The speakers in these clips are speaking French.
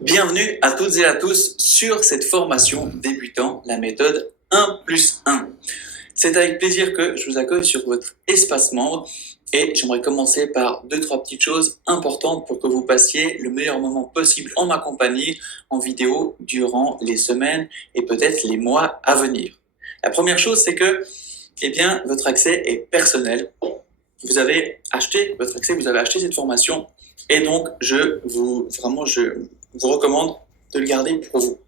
Bienvenue à toutes et à tous sur cette formation débutant la méthode 1+1. C'est avec plaisir que je vous accueille sur votre espace membre et j'aimerais commencer par 2-3 petites choses importantes pour que vous passiez le meilleur moment possible en ma compagnie en vidéo durant les semaines et peut-être les mois à venir. La première chose, c'est que votre accès est personnel. Vous avez acheté votre accès, vous avez acheté cette formation et donc je vous recommande de le garder pour vous.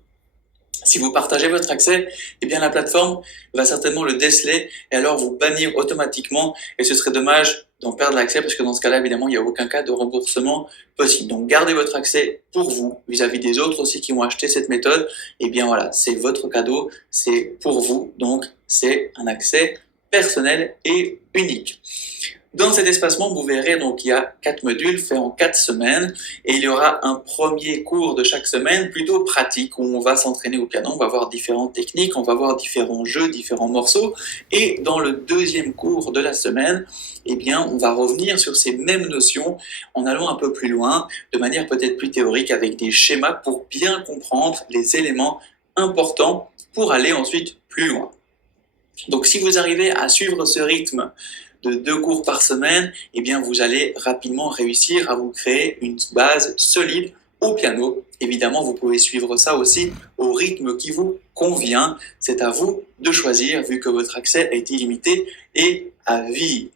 Si vous partagez votre accès, la plateforme va certainement le déceler et alors vous bannir automatiquement et ce serait dommage d'en perdre l'accès parce que dans ce cas-là, évidemment, il n'y a aucun cas de remboursement possible. Donc, gardez votre accès pour vous, vis-à-vis des autres aussi qui ont acheté cette méthode. C'est votre cadeau, c'est pour vous. Donc, c'est un accès personnel et unique. Dans cet espacement, vous verrez, donc, il y a 4 modules faits en 4 semaines et il y aura un premier cours de chaque semaine plutôt pratique où on va s'entraîner au piano, on va voir différentes techniques, on va voir différents jeux, différents morceaux et dans le deuxième cours de la semaine, on va revenir sur ces mêmes notions en allant un peu plus loin, de manière peut-être plus théorique avec des schémas pour bien comprendre les éléments importants pour aller ensuite plus loin. Donc si vous arrivez à suivre ce rythme de 2 cours par semaine, vous allez rapidement réussir à vous créer une base solide au piano. Évidemment, vous pouvez suivre ça aussi au rythme qui vous convient. C'est à vous de choisir vu que votre accès est illimité et à vie.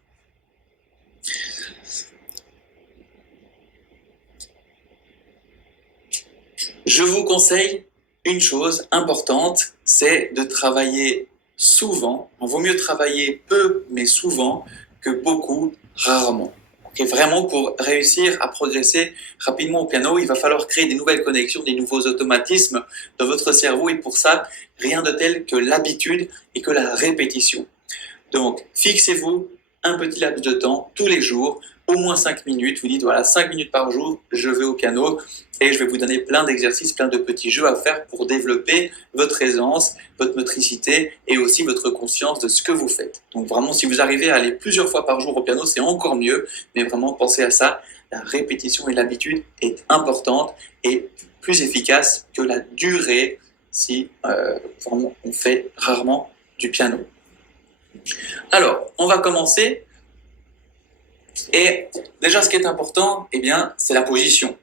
Je vous conseille une chose importante, c'est de travailler souvent. Il vaut mieux travailler peu mais souvent que beaucoup rarement. Vraiment, pour réussir à progresser rapidement au piano, il va falloir créer des nouvelles connexions, des nouveaux automatismes dans votre cerveau et pour ça, rien de tel que l'habitude et que la répétition. Donc, fixez-vous un petit laps de temps tous les jours, au moins 5 minutes. Vous dites, voilà, 5 minutes par jour, je vais au piano et je vais vous donner plein d'exercices, plein de petits jeux à faire pour développer votre aisance, votre motricité et aussi votre conscience de ce que vous faites. Donc vraiment, si vous arrivez à aller plusieurs fois par jour au piano, c'est encore mieux, mais vraiment pensez à ça. La répétition et l'habitude est importante et plus efficace que la durée si vraiment on fait rarement du piano. Alors, on va commencer. Et déjà, ce qui est important, c'est la position.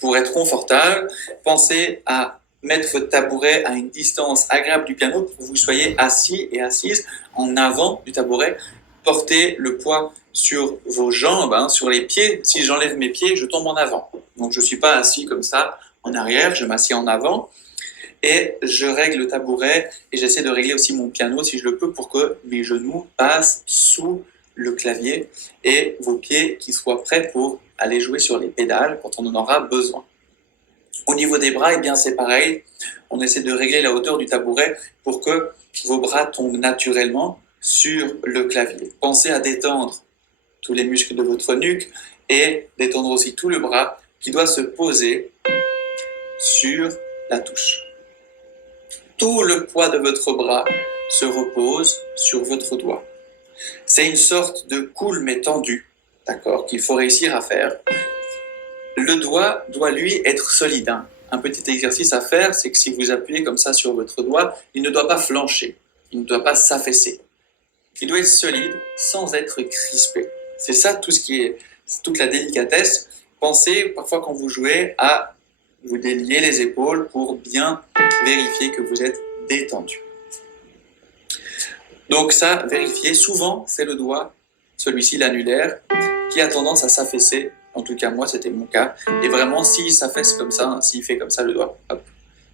Pour être confortable, pensez à mettre votre tabouret à une distance agréable du piano pour que vous soyez assis et assise en avant du tabouret. Portez le poids sur vos jambes, sur les pieds. Si j'enlève mes pieds, je tombe en avant. Donc, je ne suis pas assis comme ça en arrière, je m'assieds en avant. Et je règle le tabouret et j'essaie de régler aussi mon piano si je le peux pour que mes genoux passent sous le clavier et vos pieds qui soient prêts pour aller jouer sur les pédales quand on en aura besoin. Au niveau des bras, c'est pareil. On essaie de régler la hauteur du tabouret pour que vos bras tombent naturellement sur le clavier. Pensez à détendre tous les muscles de votre nuque et détendre aussi tout le bras qui doit se poser sur la touche. Tout le poids de votre bras se repose sur votre doigt. C'est une sorte de cool mais tendu, d'accord, qu'il faut réussir à faire. Le doigt doit lui être solide. Un petit exercice à faire, c'est que si vous appuyez comme ça sur votre doigt, il ne doit pas flancher, il ne doit pas s'affaisser. Il doit être solide sans être crispé. C'est ça toute la délicatesse. Pensez parfois quand vous jouez à vous délier les épaules pour bien vérifier que vous êtes détendu. Donc ça, vérifiez, souvent c'est le doigt, celui-ci l'annulaire, qui a tendance à s'affaisser. En tout cas moi c'était mon cas. Et vraiment s'il s'affaisse comme ça, s'il fait comme ça le doigt, hop,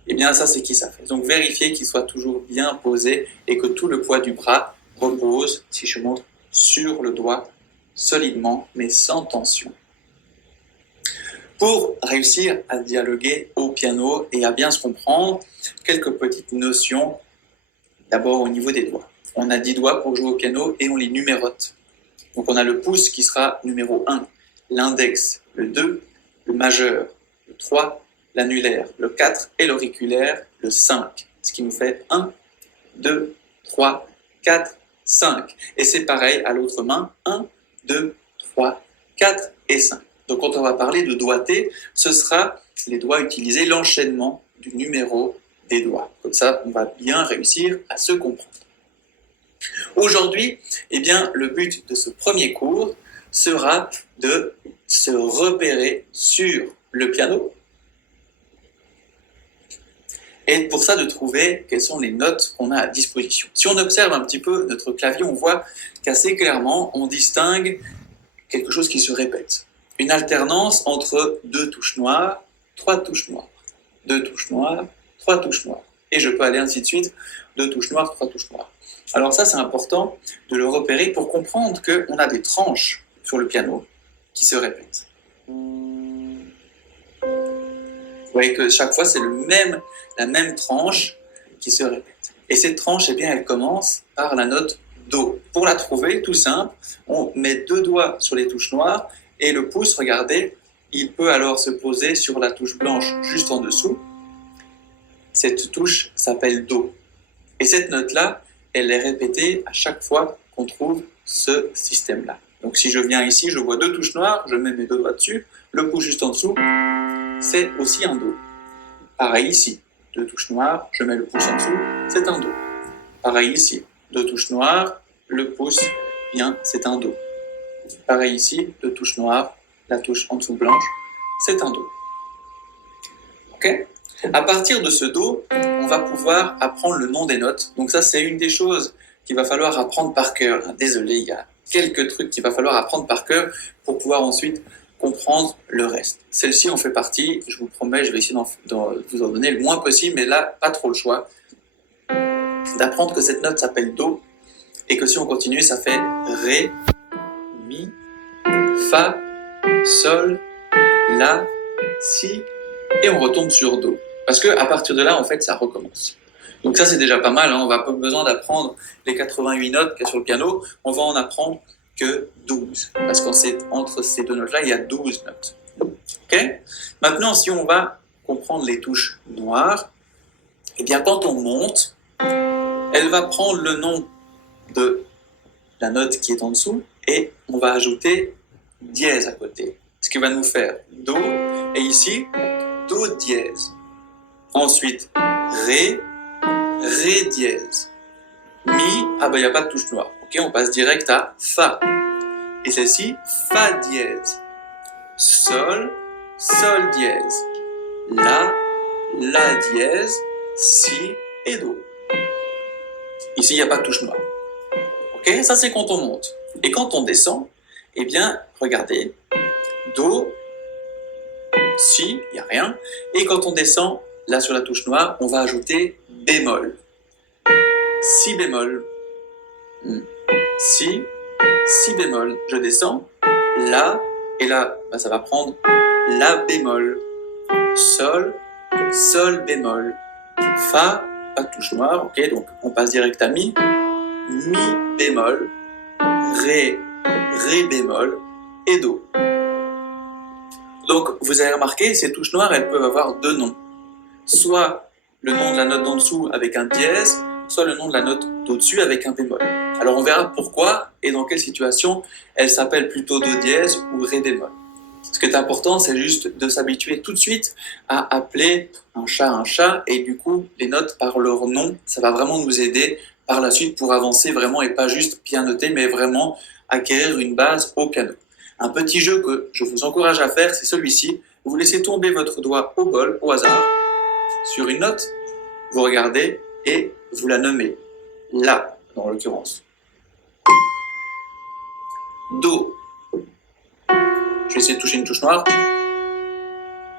ça c'est qu'il s'affaisse. Donc vérifiez qu'il soit toujours bien posé et que tout le poids du bras repose, si je montre, sur le doigt solidement mais sans tension. Pour réussir à dialoguer au piano et à bien se comprendre, quelques petites notions, d'abord au niveau des doigts. On a 10 doigts pour jouer au piano et on les numérote. Donc on a le pouce qui sera numéro 1, l'index, le 2, le majeur, le 3, l'annulaire, le 4 et l'auriculaire, le 5. Ce qui nous fait 1, 2, 3, 4, 5. Et c'est pareil à l'autre main, 1, 2, 3, 4 et 5. Donc quand on va parler de doigté, ce sera les doigts, utiliser l'enchaînement du numéro des doigts. Comme ça, on va bien réussir à se comprendre. Aujourd'hui, eh bien, le but de ce premier cours sera de se repérer sur le piano et pour ça de trouver quelles sont les notes qu'on a à disposition. Si on observe un petit peu notre clavier, on voit qu'assez clairement, on distingue quelque chose qui se répète. Une alternance entre 2 touches noires, 3 touches noires, 2 touches noires, 3 touches noires. Et je peux aller ainsi de suite, 2 touches noires, 3 touches noires. Alors ça, c'est important de le repérer pour comprendre qu'on a des tranches sur le piano qui se répètent. Vous voyez que chaque fois, c'est la même tranche qui se répète. Et cette tranche, eh bien, elle commence par la note Do. Pour la trouver, tout simple, on met 2 doigts sur les touches noires et le pouce, regardez, il peut alors se poser sur la touche blanche juste en dessous. Cette touche s'appelle Do. Et cette note-là, elle est répétée à chaque fois qu'on trouve ce système-là. Donc si je viens ici, je vois 2 touches noires, je mets mes 2 doigts dessus, le pouce juste en dessous, c'est aussi un Do. Pareil ici, 2 touches noires, je mets le pouce en dessous, c'est un Do. Pareil ici, 2 touches noires, le pouce vient, c'est un Do. Pareil ici, 2 touches noires, la touche en dessous blanche, c'est un Do. Ok ? À partir de ce Do, on va pouvoir apprendre le nom des notes. Donc ça, c'est une des choses qu'il va falloir apprendre par cœur. Désolé, il y a quelques trucs qu'il va falloir apprendre par cœur pour pouvoir ensuite comprendre le reste. Celle-ci en fait partie, je vous promets, je vais essayer de vous en donner le moins possible, mais là, pas trop le choix. D'apprendre que cette note s'appelle Do, et que si on continue, ça fait Ré, Mi, Fa, Sol, La, Si, et on retombe sur Do. Parce qu'à partir de là, en fait, ça recommence. Donc ça, c'est déjà pas mal, hein. On n'a pas besoin d'apprendre les 88 notes qu'il y a sur le piano, on va en apprendre que 12. Parce qu'entre ces 2 notes-là, il y a 12 notes. Okay ? Maintenant, si on va comprendre les touches noires, eh bien, quand on monte, elle va prendre le nom de la note qui est en dessous et on va ajouter dièse à côté. Ce qui va nous faire Do, et ici, Do dièse. Ensuite, Ré, Ré dièse. Mi, il n'y a pas de touche noire. Ok, on passe direct à Fa. Et celle-ci, Fa dièse. Sol, Sol dièse. La, La dièse. Si et Do. Ici, il n'y a pas de touche noire. Ok, ça c'est quand on monte. Et quand on descend, eh bien, regardez, Do, Si, il n'y a rien. Et quand on descend, là sur la touche noire, on va ajouter bémol. Si bémol. Si, Si bémol. Je descends, La, et là, ça va prendre La bémol. Sol, Sol bémol. Fa, pas de touche noire, ok, donc on passe direct à Mi. Mi bémol. Ré, Ré bémol et Do. Donc, vous avez remarqué, ces touches noires, elles peuvent avoir 2 noms. Soit le nom de la note d'en dessous avec un dièse, soit le nom de la note d'au-dessus avec un bémol. Alors, on verra pourquoi et dans quelle situation elles s'appellent plutôt Do dièse ou Ré bémol. Ce qui est important, c'est juste de s'habituer tout de suite à appeler un chat, et du coup, les notes par leur nom, ça va vraiment nous aider par la suite pour avancer vraiment et pas juste bien noter, mais vraiment acquérir une base au piano. Un petit jeu que je vous encourage à faire, c'est celui-ci. Vous laissez tomber votre doigt au bol, au hasard, sur une note, vous regardez et vous la nommez. La, dans l'occurrence. Do. Je vais essayer de toucher une touche noire.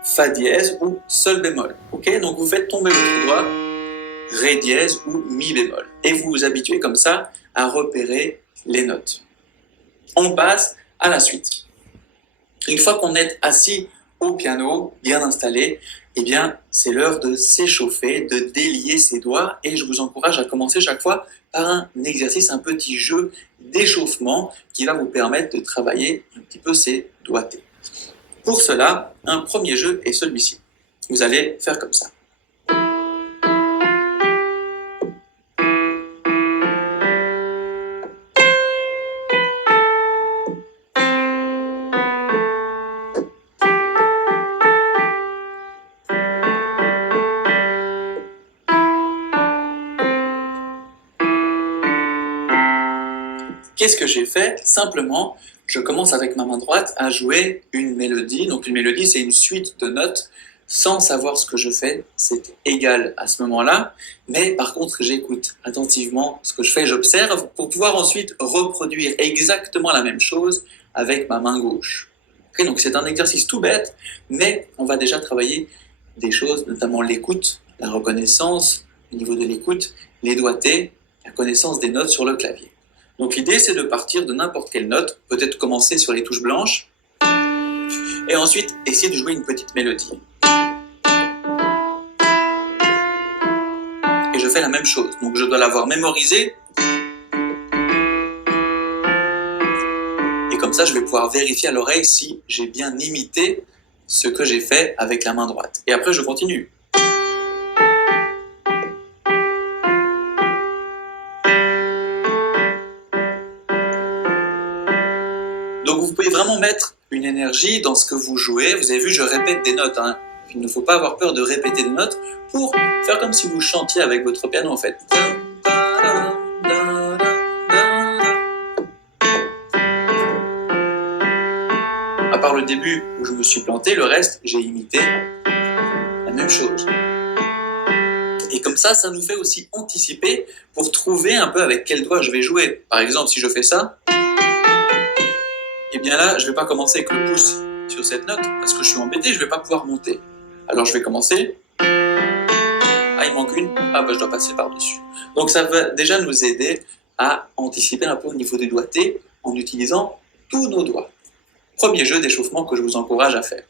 Fa dièse ou Sol bémol. Ok, donc vous faites tomber votre doigt, Ré dièse ou Mi bémol. Et vous vous habituez comme ça à repérer les notes. On passe à la suite. Une fois qu'on est assis au piano, bien installé, eh bien, c'est l'heure de s'échauffer, de délier ses doigts. Et je vous encourage à commencer chaque fois par un exercice, un petit jeu d'échauffement qui va vous permettre de travailler un petit peu ses doigtés. Pour cela, un premier jeu est celui-ci. Vous allez faire comme ça. Qu'est-ce que j'ai fait? Simplement, je commence avec ma main droite à jouer une mélodie. Donc une mélodie, c'est une suite de notes sans savoir ce que je fais. C'est égal à ce moment-là. Mais par contre, j'écoute attentivement ce que je fais, j'observe pour pouvoir ensuite reproduire exactement la même chose avec ma main gauche. Okay, donc c'est un exercice tout bête, mais on va déjà travailler des choses, notamment l'écoute, la reconnaissance au niveau de l'écoute, les doigtés, la connaissance des notes sur le clavier. Donc l'idée, c'est de partir de n'importe quelle note, peut-être commencer sur les touches blanches, et ensuite essayer de jouer une petite mélodie. Et je fais la même chose, donc je dois l'avoir mémorisé, et comme ça, je vais pouvoir vérifier à l'oreille si j'ai bien imité ce que j'ai fait avec la main droite. Et après, je continue. Donc vous pouvez vraiment mettre une énergie dans ce que vous jouez. Vous avez vu, je répète des notes. Il ne faut pas avoir peur de répéter des notes pour faire comme si vous chantiez avec votre piano en fait. À part le début où je me suis planté, le reste, j'ai imité la même chose. Et comme ça nous fait aussi anticiper pour trouver un peu avec quel doigt je vais jouer. Par exemple, si je fais ça, et bien là, je ne vais pas commencer avec le pouce sur cette note parce que je suis embêté, je ne vais pas pouvoir monter. Alors je vais commencer. Ah, il manque une. Ah, bah je dois passer par-dessus. Donc ça va déjà nous aider à anticiper un peu au niveau des doigtés en utilisant tous nos doigts. Premier jeu d'échauffement que je vous encourage à faire.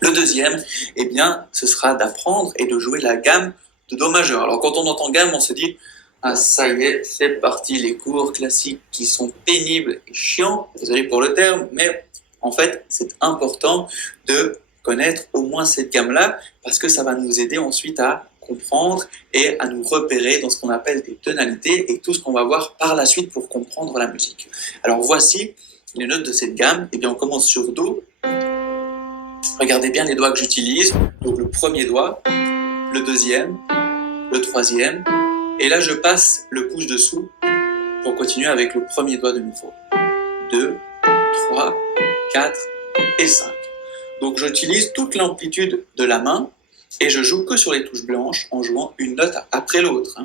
Le deuxième, eh bien, ce sera d'apprendre et de jouer la gamme de Do majeur. Alors quand on entend gamme, on se dit ah, ça y est, c'est parti, les cours classiques qui sont pénibles et chiants, désolé pour le terme, mais en fait, c'est important de connaître au moins cette gamme-là, parce que ça va nous aider ensuite à comprendre et à nous repérer dans ce qu'on appelle des tonalités et tout ce qu'on va voir par la suite pour comprendre la musique. Alors voici les notes de cette gamme. Eh bien, on commence sur Do. Regardez bien les doigts que j'utilise. Donc le premier doigt, le deuxième, le troisième, et là, je passe le pouce dessous pour continuer avec le premier doigt de nouveau. 2, 3, 4 et 5. Donc, j'utilise toute l'amplitude de la main et je joue que sur les touches blanches en jouant une note après l'autre.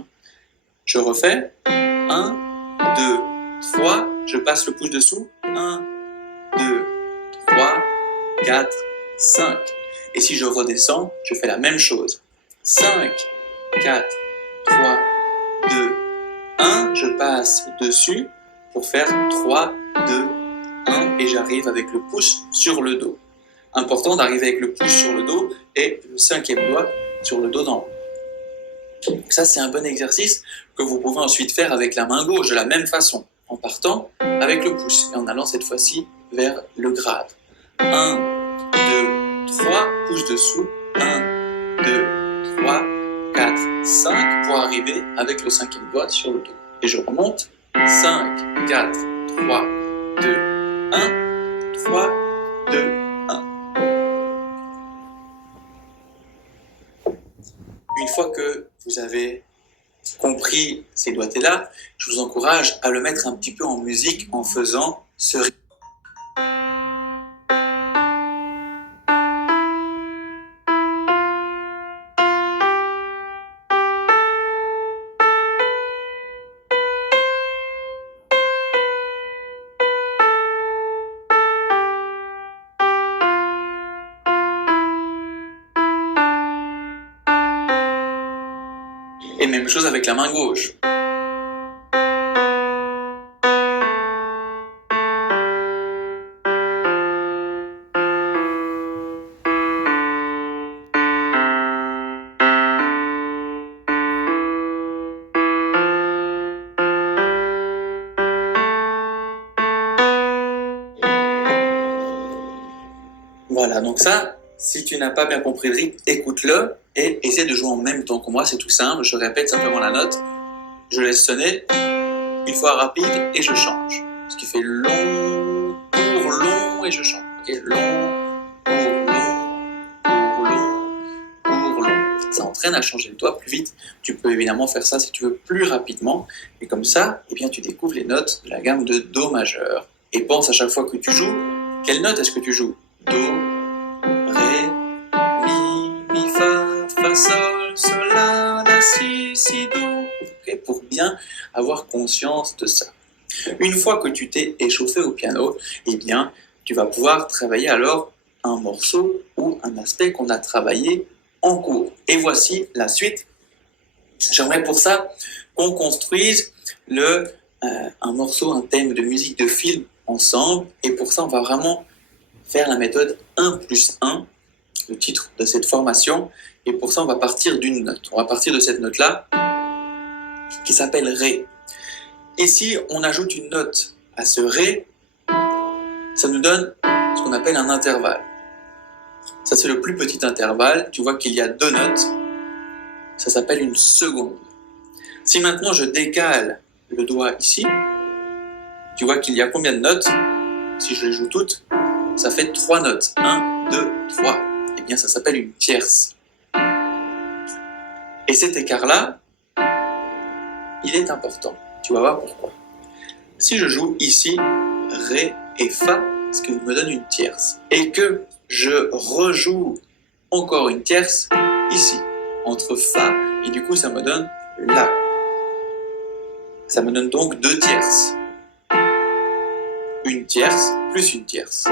Je refais 1, 2, 3. Je passe le pouce dessous. 1, 2, 3, 4, 5. Et si je redescends, je fais la même chose. 5, 4, 3, 2, 1, je passe dessus pour faire 3, 2, 1 et j'arrive avec le pouce sur le Do. Important d'arriver avec le pouce sur le Do et le cinquième doigt sur le Do d'en haut. Donc ça, c'est un bon exercice que vous pouvez ensuite faire avec la main gauche de la même façon, en partant avec le pouce et en allant cette fois-ci vers le grave. 1, 2, 3, pouce dessous, 1, 2, 3, 4, 5 pour arriver avec le cinquième doigt sur le Do. Et je remonte. 5, 4, 3, 2, 1, 3, 2, 1. Une fois que vous avez compris ces doigtés-là, je vous encourage à le mettre un petit peu en musique en faisant ce rythme. Et même chose avec la main gauche. Voilà, donc ça, si tu n'as pas bien compris le rythme, écoute-le et essaie de jouer en même temps que moi, c'est tout simple. Je répète simplement la note, je laisse sonner, une fois rapide et je change. Ce qui fait long, et je chante. Okay, long, pour long, pour long, pour long. Ça entraîne. apprennes à changer le doigt plus vite. Tu peux évidemment faire ça si tu veux plus rapidement. Et comme ça, eh bien, tu découvres les notes de la gamme de Do majeur. Et pense à chaque fois que tu joues, quelle note est-ce que tu joues? Do, Ré, Mi, Fa, Sol, Sol, La, Si, Do. Okay, pour bien avoir conscience de ça. Une fois que tu t'es échauffé au piano, eh bien, tu vas pouvoir travailler alors un morceau ou un aspect qu'on a travaillé en cours. Et voici la suite. J'aimerais pour ça qu'on construise un morceau, un thème de musique de film ensemble. Et pour ça, on va vraiment faire la méthode 1+1, le titre de cette formation. Et pour ça, on va partir d'une note. On va partir de cette note-là qui s'appelle Ré. Et si on ajoute une note à ce Ré, ça nous donne ce qu'on appelle un intervalle. Ça, c'est le plus petit intervalle. Tu vois qu'il y a 2 notes. Ça s'appelle une seconde. Si maintenant je décale le doigt ici, tu vois qu'il y a combien de notes? Si je les joue toutes, ça fait 3 notes. 1, 2, 3. Eh bien, ça s'appelle une tierce. Et cet écart-là, il est important. Tu vas voir pourquoi. Si je joue ici Ré et Fa, ce qui me donne une tierce, et que je rejoue encore une tierce ici, entre Fa, et du coup ça me donne La. Ça me donne donc 2 tierces. Une tierce plus une tierce.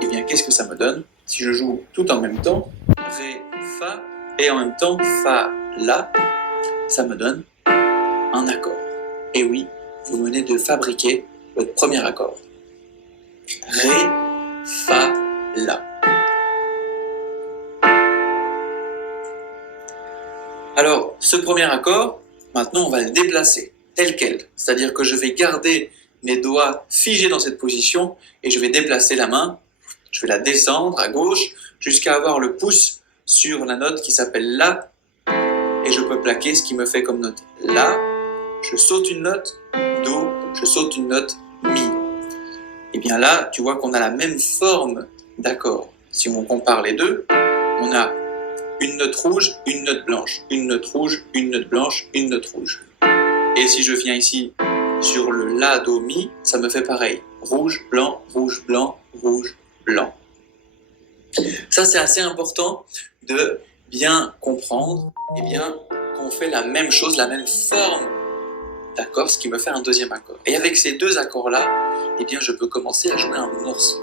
Et bien qu'est-ce que ça me donne si je joue tout en même temps Ré, Fa, et en même temps Fa, La, ça me donne un accord. Et oui, vous venez de fabriquer votre premier accord. Ré, Fa, La. Alors, ce premier accord, maintenant on va le déplacer, tel quel. C'est-à-dire que je vais garder mes doigts figés dans cette position et je vais déplacer la main, je vais la descendre à gauche jusqu'à avoir le pouce sur la note qui s'appelle La. Et je peux plaquer ce qui me fait comme note La. Je saute une note, Do, je saute une note, Mi. Et bien là, tu vois qu'on a la même forme d'accord. Si on compare les deux, on a une note rouge, une note blanche, une note rouge, une note blanche, une note rouge. Et si je viens ici sur le La, Do, Mi, ça me fait pareil. Rouge, blanc, rouge, blanc, rouge, blanc. Ça, c'est assez important de bien comprendre eh bien, qu'on fait la même chose, la même forme d'accord, ce qui me fait un deuxième accord. Et avec ces 2 accords-là, eh bien, je peux commencer à jouer un morceau.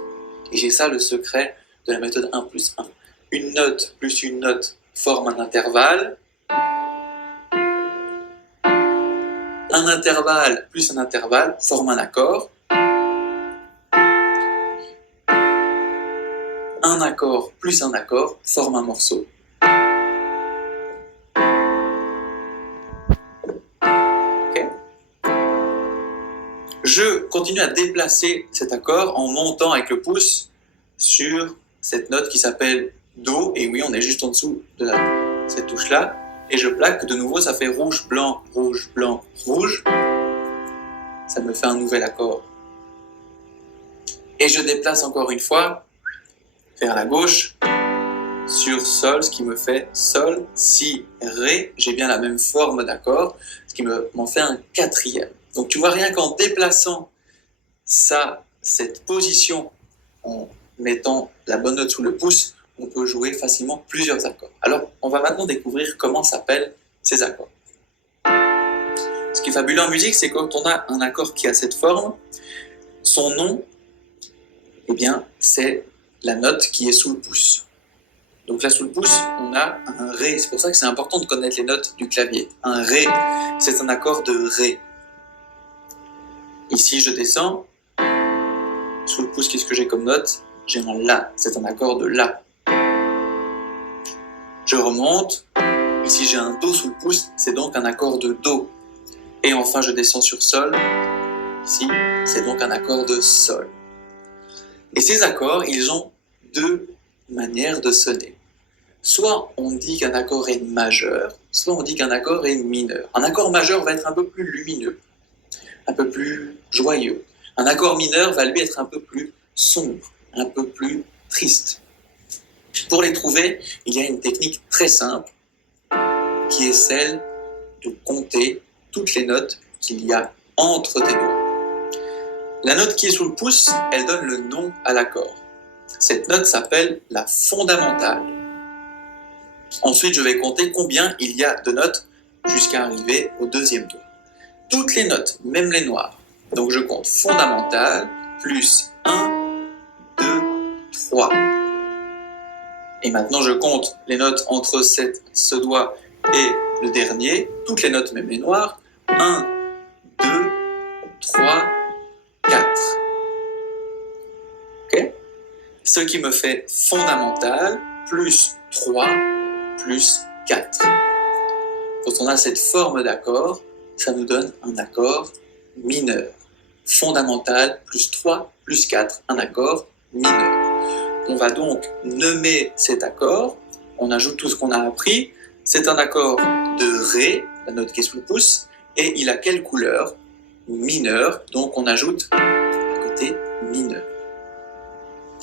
Et j'ai ça le secret de la méthode 1+1. Une note plus une note forme un intervalle. Un intervalle plus un intervalle forme un accord. Un accord plus un accord forme un morceau. Je continue à déplacer cet accord en montant avec le pouce sur cette note qui s'appelle Do. Et oui, on est juste en dessous de cette touche-là. Et je plaque de nouveau, ça fait rouge, blanc, rouge, blanc, rouge. Ça me fait un nouvel accord. Et je déplace encore une fois vers la gauche sur Sol, ce qui me fait Sol, Si, Ré. J'ai bien la même forme d'accord, ce qui m'en fait un 4e. Donc tu vois, rien qu'en déplaçant cette position, en mettant la bonne note sous le pouce, on peut jouer facilement plusieurs accords. Alors, on va maintenant découvrir comment s'appellent ces accords. Ce qui est fabuleux en musique, c'est quand on a un accord qui a cette forme, son nom, eh bien, c'est la note qui est sous le pouce. Donc là, sous le pouce, on a un Ré. C'est pour ça que c'est important de connaître les notes du clavier. Un Ré, c'est un accord de Ré. Ici, je descends. Sous le pouce, qu'est-ce que j'ai comme note? J'ai un La. C'est un accord de La. Je remonte. Ici, j'ai un Do sous le pouce. C'est donc un accord de Do. Et enfin, je descends sur Sol. Ici, c'est donc un accord de Sol. Et ces accords, ils ont 2 manières de sonner. Soit on dit qu'un accord est majeur, soit on dit qu'un accord est mineur. Un accord majeur va être un peu plus lumineux, un peu plus joyeux. Un accord mineur va lui être un peu plus sombre, un peu plus triste. Pour les trouver, il y a une technique très simple. qui est celle de compter toutes les notes qu'il y a entre tes doigts. La note qui est sous le pouce, elle donne le nom à l'accord. Cette note s'appelle la fondamentale. Ensuite, je vais compter combien il y a de notes jusqu'à arriver au deuxième doigt. Toutes les notes, même les noires. Donc je compte fondamentale plus 1, 2, 3. Et maintenant, je compte les notes entre ce doigt et le dernier. Toutes les notes, même les noires. 1, 2, 3, 4. Ok ? Ce qui me fait fondamentale plus 3 plus 4. Quand on a cette forme d'accord, ça nous donne un accord mineur. Fondamental plus 3 plus 4, un accord mineur. On va donc nommer cet accord, on ajoute tout ce qu'on a appris. C'est un accord de Ré, la note qui est sous le pouce, et il a quelle couleur ? Mineur, donc on ajoute à côté mineur.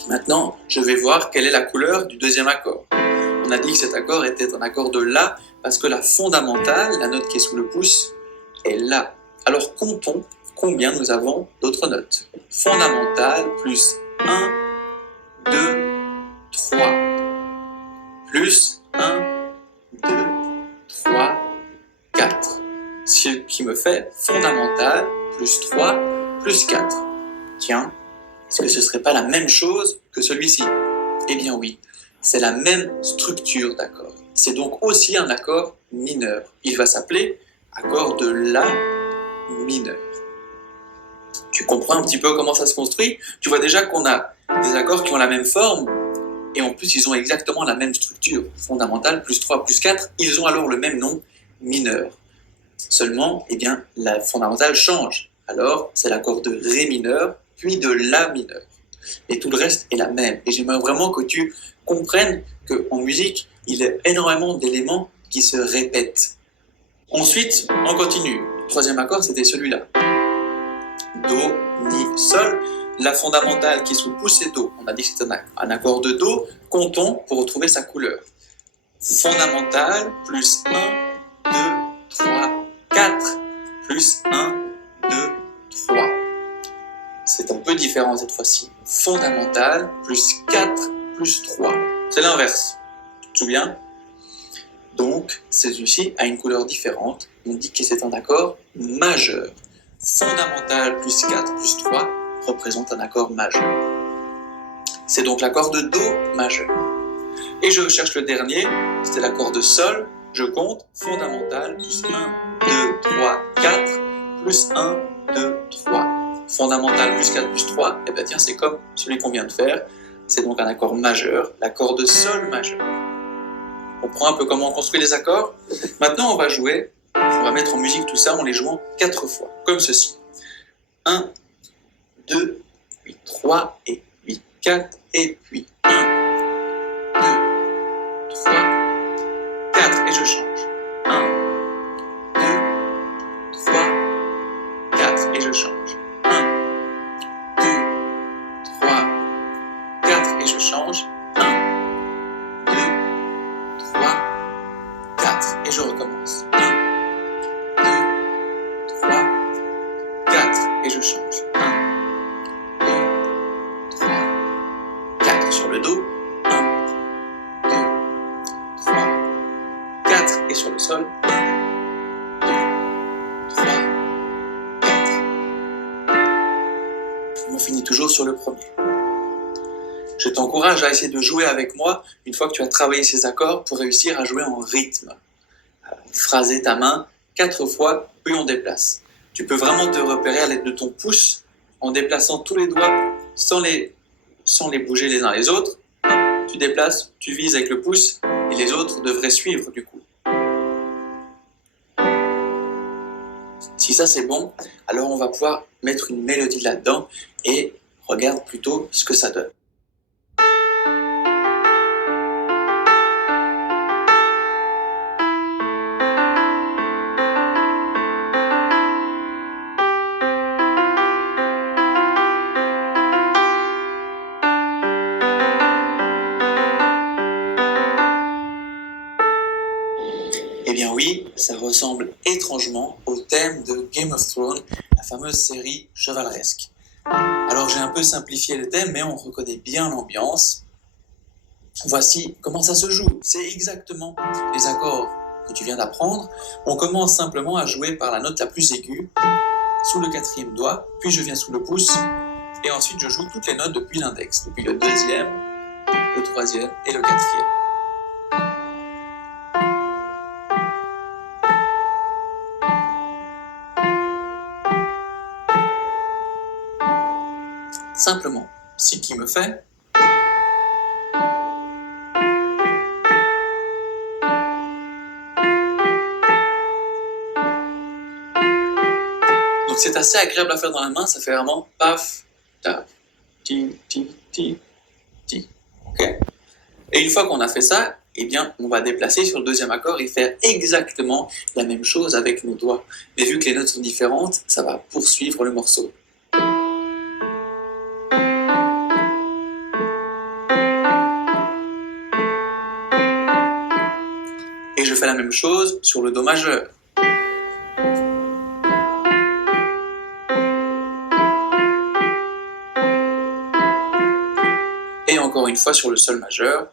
Maintenant, je vais voir quelle est la couleur du deuxième accord. On a dit que cet accord était un accord de La, parce que la fondamentale, la note qui est sous le pouce, est La. Alors comptons combien nous avons d'autres notes. Fondamentale plus 1, 2, 3, plus 1, 2, 3, 4. Ce qui me fait fondamentale plus 3 plus 4. Tiens, est-ce que ce ne serait pas la même chose que celui-ci ? Eh bien oui, c'est la même structure d'accord. C'est donc aussi un accord mineur. Il va s'appeler accord de La mineur. Tu comprends un petit peu comment ça se construit ? Tu vois déjà qu'on a des accords qui ont la même forme et en plus ils ont exactement la même structure. Fondamentale plus 3 plus 4, ils ont alors le même nom, mineur. Seulement, eh bien, la fondamentale change. Alors, c'est l'accord de Ré mineur, puis de La mineur. Et tout le reste est la même. Et j'aimerais vraiment que tu comprennes qu'en musique, il y a énormément d'éléments qui se répètent. Ensuite, on continue. Le troisième accord, c'était celui-là. Do, Mi, Sol. La fondamentale qui est sous le pouce, c'est Do. On a dit que c'est un accord de Do. Comptons pour retrouver sa couleur. Fondamentale plus 1, 2, 3, 4. Plus 1, 2, 3. C'est un peu différent cette fois-ci. Fondamentale plus 4 plus 3. C'est l'inverse. Tu te souviens ? Donc, celui-ci a une couleur différente. On dit que c'est un accord majeur. Fondamentale plus 4 plus 3 représente un accord majeur. C'est donc l'accord de Do majeur. Et je cherche le dernier, c'était l'accord de Sol. Je compte fondamentale plus 1, 2, 3, 4 plus 1, 2, 3. Fondamentale plus 4 plus 3, et bien tiens, c'est comme celui qu'on vient de faire. C'est donc un accord majeur, l'accord de Sol majeur. On comprend un peu comment on construit les accords. Maintenant, on va jouer, on va mettre en musique tout ça en les jouant 4 fois, comme ceci. 1, 2, puis 3, et puis 4, et puis 1, 2, 3, 4, et je change. 1, 2, 3, 4, et je change. 1, 2, 3, 4, et je change. 1, 2, 3, 4, et je recommence. 1, 2, 3, 4, et je change. 1, 2, 3, 4 sur le Do. 1, 2, 3, 4 et sur le Sol. 1, 2, 3, 4. On finit toujours sur le premier. Je t'encourage à essayer de jouer avec moi une fois que tu as travaillé ces accords pour réussir à jouer en rythme. Phraser ta main 4 fois, puis on déplace. Tu peux vraiment te repérer à l'aide de ton pouce en déplaçant tous les doigts sans les bouger les uns les autres. Tu déplaces, tu vises avec le pouce et les autres devraient suivre du coup. Si ça c'est bon, alors on va pouvoir mettre une mélodie là-dedans et regarde plutôt ce que ça donne. Eh bien oui, Oui, ça ressemble étrangement au thème de Game of Thrones, la fameuse série chevaleresque. Alors j'ai un peu simplifié le thème, mais on reconnaît bien l'ambiance. Voici comment ça se joue. C'est exactement les accords que tu viens d'apprendre. On commence simplement à jouer par la note la plus aiguë, sous le quatrième doigt, puis je viens sous le pouce, et ensuite je joue toutes les notes depuis l'index, depuis le deuxième, le troisième et le quatrième. Simplement, si qui me fait, donc c'est assez agréable à faire dans la main, ça fait vraiment paf, taf, ti, ti, ti, ti. Ok. Et une fois qu'on a fait ça, eh bien, on va déplacer sur le deuxième accord et faire exactement la même chose avec nos doigts. Mais vu que les notes sont différentes, ça va poursuivre le morceau. Et je fais la même chose sur le do majeur. Et encore une fois sur le sol majeur.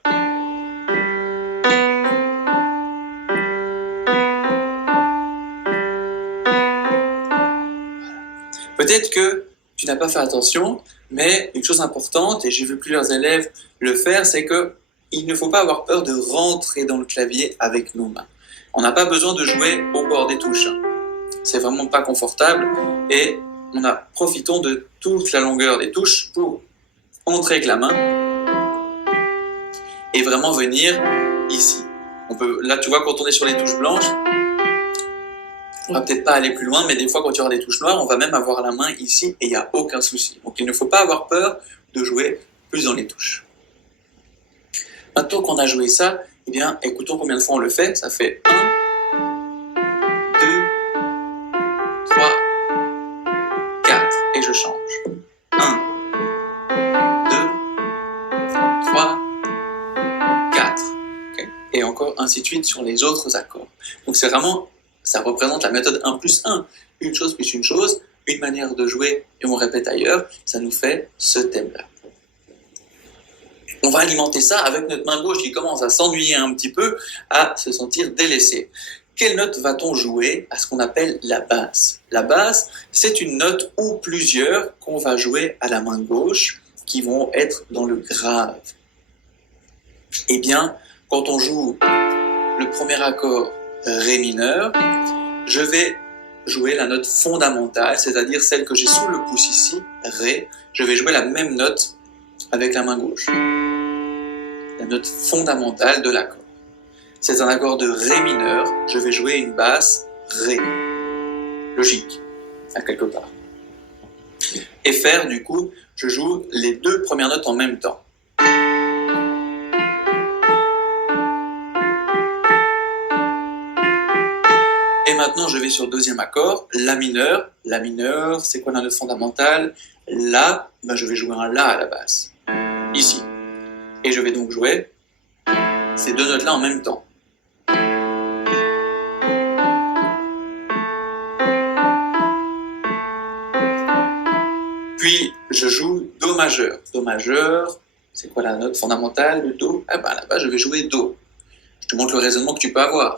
Peut-être que tu n'as pas fait attention, mais une chose importante, et j'ai vu plusieurs élèves le faire, c'est que il ne faut pas avoir peur de rentrer dans le clavier avec nos mains. On n'a pas besoin de jouer au bord des touches. C'est vraiment pas confortable et profitons de toute la longueur des touches pour entrer avec la main et vraiment venir ici. Là, tu vois, quand on est sur les touches blanches, on va peut-être pas aller plus loin, mais des fois, quand il y aura des touches noires, on va même avoir la main ici et il n'y a aucun souci. Donc, il ne faut pas avoir peur de jouer plus dans les touches. Maintenant qu'on a joué ça, eh bien, écoutons combien de fois on le fait. Ça fait 1, 2, 3, 4. Et je change. 1, 2, 3, 4. Okay. Et encore ainsi de suite sur les autres accords. Donc, c'est vraiment, ça représente la méthode 1 plus 1. Une chose plus une chose, une manière de jouer, et on répète ailleurs, ça nous fait ce thème-là. On va alimenter ça avec notre main gauche qui commence à s'ennuyer un petit peu, à se sentir délaissée. Quelle note va-t-on jouer à ce qu'on appelle la basse? La basse, c'est une note ou plusieurs qu'on va jouer à la main gauche qui vont être dans le grave. Eh bien, quand on joue le premier accord Ré mineur, je vais jouer la note fondamentale, c'est-à-dire celle que j'ai sous le pouce ici, Ré. Je vais jouer la même note avec la main gauche. La note fondamentale de l'accord. C'est un accord de Ré mineur, je vais jouer une basse Ré. Logique, à quelque part. Et faire, du coup, je joue les deux premières notes en même temps. Et maintenant, je vais sur le deuxième accord, La mineur. La mineur, c'est quoi la note fondamentale? La, je vais jouer un La à la basse. Ici. Et je vais donc jouer ces deux notes-là en même temps. Puis, je joue Do majeur. Do majeur, c'est quoi la note fondamentale de Do? Là-bas, je vais jouer Do. Je te montre le raisonnement que tu peux avoir.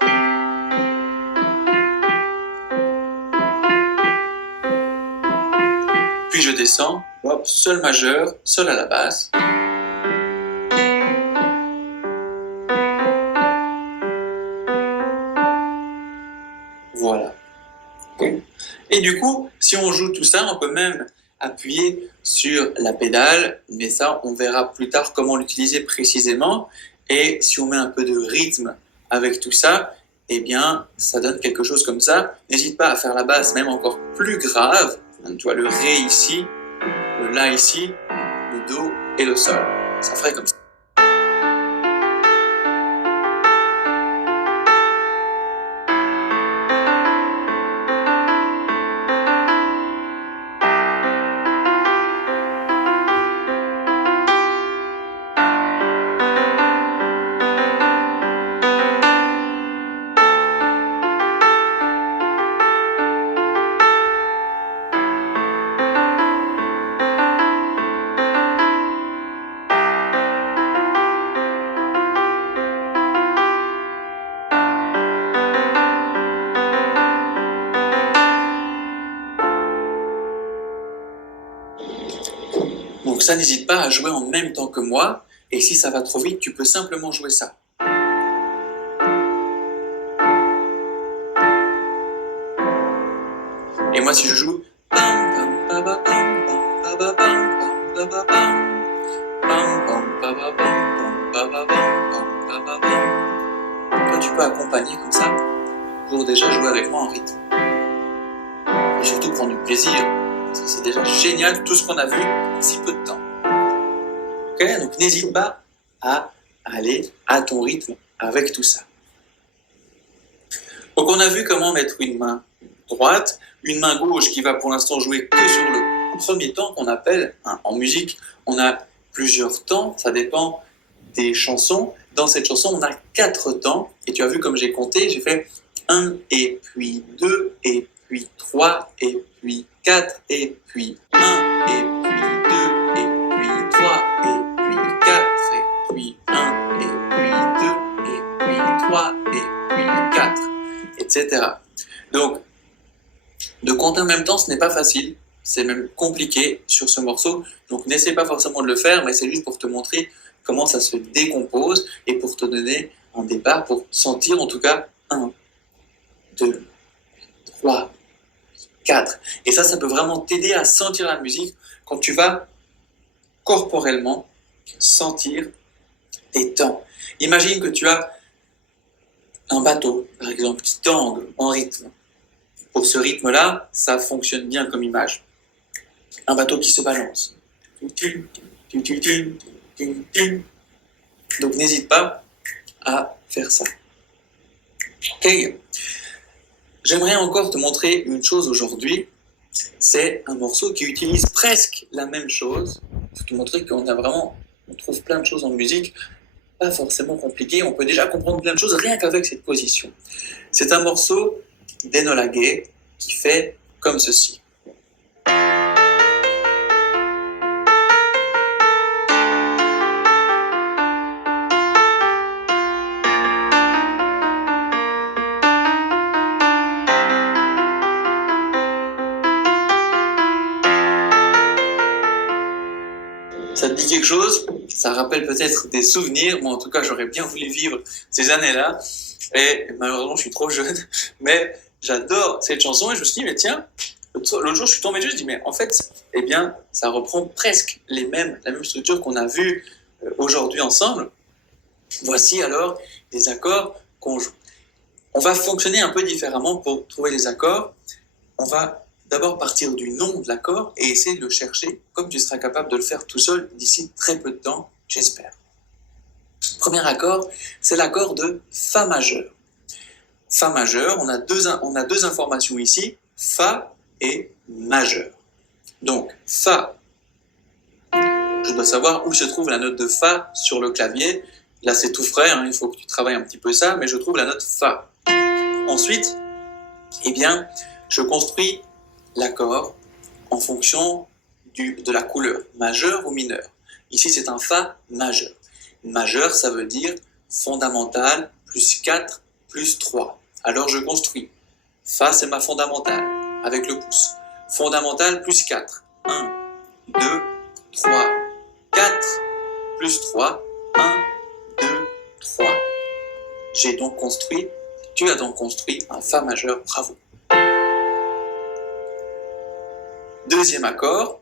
Puis je descends, hop, Sol majeur, Sol à la basse. Voilà. Et du coup, si on joue tout ça, on peut même appuyer sur la pédale, mais ça, on verra plus tard comment l'utiliser précisément. Et si on met un peu de rythme avec tout ça, eh bien, ça donne quelque chose comme ça. N'hésite pas à faire la basse même encore plus grave. Tu vois le Ré ici, le La ici, le Do et le Sol. Ça ferait comme ça. ça, n'hésite pas à jouer en même temps que moi. Et si ça va trop vite, tu peux simplement jouer ça. Et moi, si je joue... Toi, tu peux accompagner comme ça pour déjà jouer avec moi en rythme. Et surtout prendre du plaisir, parce que c'est déjà génial tout ce qu'on a vu en si peu de temps. Ok, donc n'hésite pas à aller à ton rythme avec tout ça. Donc on a vu comment mettre une main droite, une main gauche qui va pour l'instant jouer que sur le premier temps qu'on appelle, en musique, on a plusieurs temps, ça dépend des chansons. Dans cette chanson, on a 4 temps, et tu as vu comme j'ai compté, j'ai fait 1 et puis 2 et puis 3 et puis 4 et puis 1 et puis 2 et puis 3 et puis 4 et puis 1 et puis 2 et puis 3 et puis 4, etc. Donc, de compter en même temps, ce n'est pas facile, c'est même compliqué sur ce morceau, donc n'essaie pas forcément de le faire, mais c'est juste pour te montrer comment ça se décompose et pour te donner un départ, pour sentir en tout cas 1, 2, 3, 4. Et ça peut vraiment t'aider à sentir la musique quand tu vas corporellement sentir tes temps. Imagine que tu as un bateau, par exemple, qui tangue en rythme. Pour ce rythme-là, ça fonctionne bien comme image. Un bateau qui se balance. Donc n'hésite pas à faire ça. Ok. J'aimerais encore te montrer une chose aujourd'hui. C'est un morceau qui utilise presque la même chose. Pour te montrer on trouve plein de choses en musique, pas forcément compliquées. On peut déjà comprendre plein de choses rien qu'avec cette position. C'est un morceau d'Enola Gay qui fait comme ceci. Ça te dit quelque chose? Ça rappelle peut-être des souvenirs. Moi, en tout cas, j'aurais bien voulu vivre ces années-là. Et malheureusement, je suis trop jeune. Mais j'adore cette chanson. Et je me suis dit, mais tiens, l'autre jour, je suis tombé dessus. Je me dis, mais en fait, eh bien, ça reprend presque la même structure qu'on a vue aujourd'hui ensemble. Voici alors les accords qu'on joue. On va fonctionner un peu différemment pour trouver les accords. On va d'abord partir du nom de l'accord et essayer de le chercher comme tu seras capable de le faire tout seul d'ici très peu de temps, j'espère. Premier accord, c'est l'accord de Fa majeur. Fa majeur, on a deux informations ici, Fa et majeur. Donc, Fa, je dois savoir où se trouve la note de Fa sur le clavier. Là, c'est tout frais, il faut que tu travailles un petit peu ça, mais je trouve la note Fa. Ensuite, eh bien, je construis l'accord en fonction de la couleur, majeur ou mineur. Ici, c'est un Fa majeur. Majeur, ça veut dire fondamental plus 4 plus 3. Alors, je construis. Fa, c'est ma fondamentale, avec le pouce. Fondamentale plus 4. 1, 2, 3, 4, plus 3, 1, 2, 3. Tu as donc construit un Fa majeur, bravo. Deuxième accord,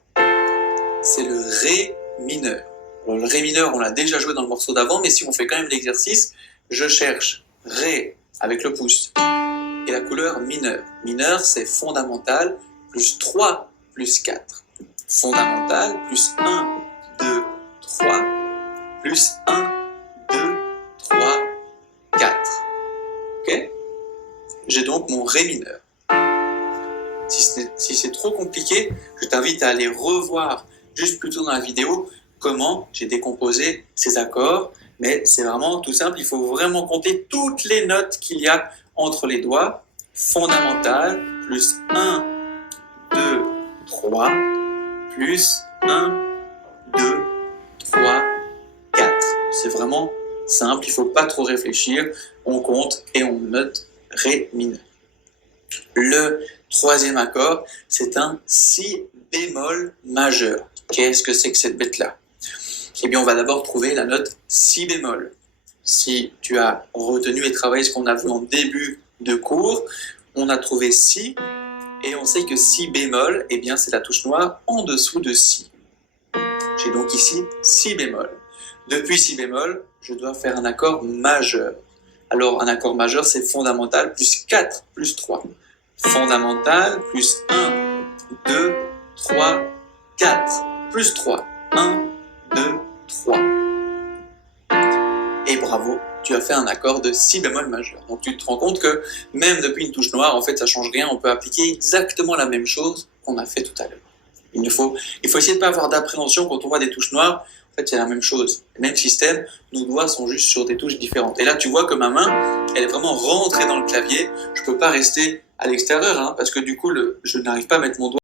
c'est le Ré mineur. Alors, le Ré mineur, on l'a déjà joué dans le morceau d'avant, mais si on fait quand même l'exercice, je cherche Ré avec le pouce et la couleur mineur. Mineur, c'est fondamental plus 3 plus 4. Fondamental plus 1, 2, 3, plus 1, 2, 3, 4. Ok? J'ai donc mon Ré mineur. Si c'est trop compliqué, je t'invite à aller revoir juste plus tôt dans la vidéo comment j'ai décomposé ces accords. Mais c'est vraiment tout simple, il faut vraiment compter toutes les notes qu'il y a entre les doigts. Fondamentale, plus 1, 2, 3, plus 1, 2, 3, 4. C'est vraiment simple, il ne faut pas trop réfléchir. On compte et on note Ré mineur. Le troisième accord, c'est un Si bémol majeur. Qu'est-ce que c'est que cette bête-là? Eh bien, on va d'abord trouver la note si bémol. Si tu as retenu et travaillé ce qu'on a vu en début de cours, on a trouvé si, et on sait que si bémol, eh bien, c'est la touche noire en dessous de si. J'ai donc ici si bémol. Depuis si bémol, je dois faire un accord majeur. Alors, un accord majeur, c'est fondamental plus 4 plus 3. Fondamental plus 1, 2, 3, 4 plus 3. 1, 2, 3. Et bravo, tu as fait un accord de si bémol majeur. Donc tu te rends compte que même depuis une touche noire, en fait, ça change rien. On peut appliquer exactement la même chose qu'on a fait tout à l'heure. Il faut essayer de ne pas avoir d'appréhension quand on voit des touches noires. En fait, c'est la même chose. Le même système, nos doigts sont juste sur des touches différentes. Et là, tu vois que ma main, elle est vraiment rentrée dans le clavier. Je ne peux pas rester à l'extérieur, parce que du coup, je n'arrive pas à mettre mon doigt